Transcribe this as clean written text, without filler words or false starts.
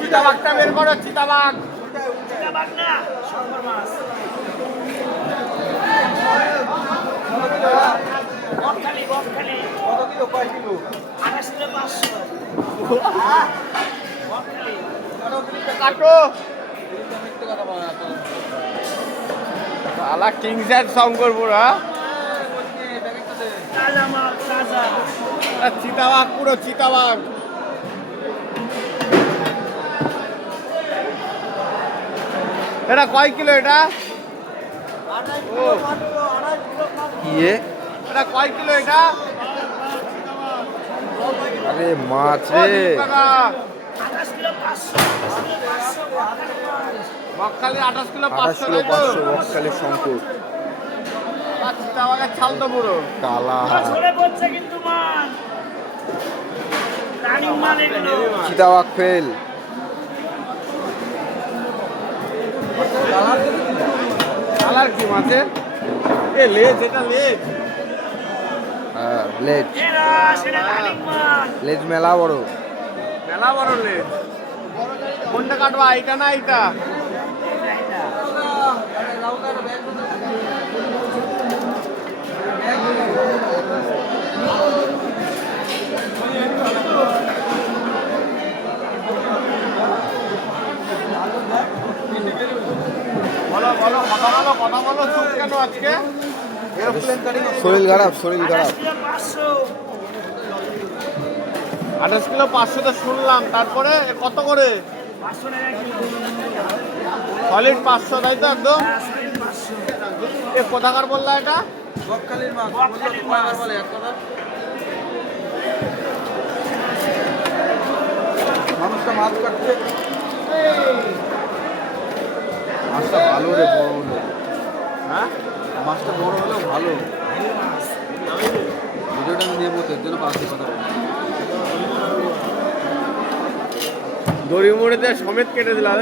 চিতাবাঘটা বের করো, চিতাবাঘ। কিংসার শঙ্করপুরা চিতাবাঘ, পুরো চিতাবাঘ। এটা কয় কিলো? এটা এটা কয় কিলো? এটা আরে মাছ রে, বকখালি 28 কিলো 28 কিলো 500 বকখালির শঙ্কর। চিতাবাঘের ছাল তো পুরো কালা চিতাবাঘ ফেল। কালার কি মাছের? এ লেজ, এটা লেজ। হ্যাঁ লেজ, লেজ মেলা বড়, মেলা বড় লেজ। কোনটা কাটবা, এইটা না এইটা? বলো বলো, কথা বলো, কথা বলো। চুপ কেন আজকে? শরীর খারাপ, শরীর খারাপ। 28 কিলো 500 তো শুনলাম। তারপরে কত করে? সলিড 500, তাই তো? একদম এ কোথাকার বললা এটা? বকখালির মাছ বলে এক কথা। মানুষটা মাছ কাটছে, মাছটা ভালো রে, বড় হলো। হ্যাঁ, মাছটা বড় হলেও ভালো। ভিডিওটা আমি নেবো, এর জন্য পাশে কথা বলবো। দড়ি মুড়িতে সমেত কেটে দিলাম।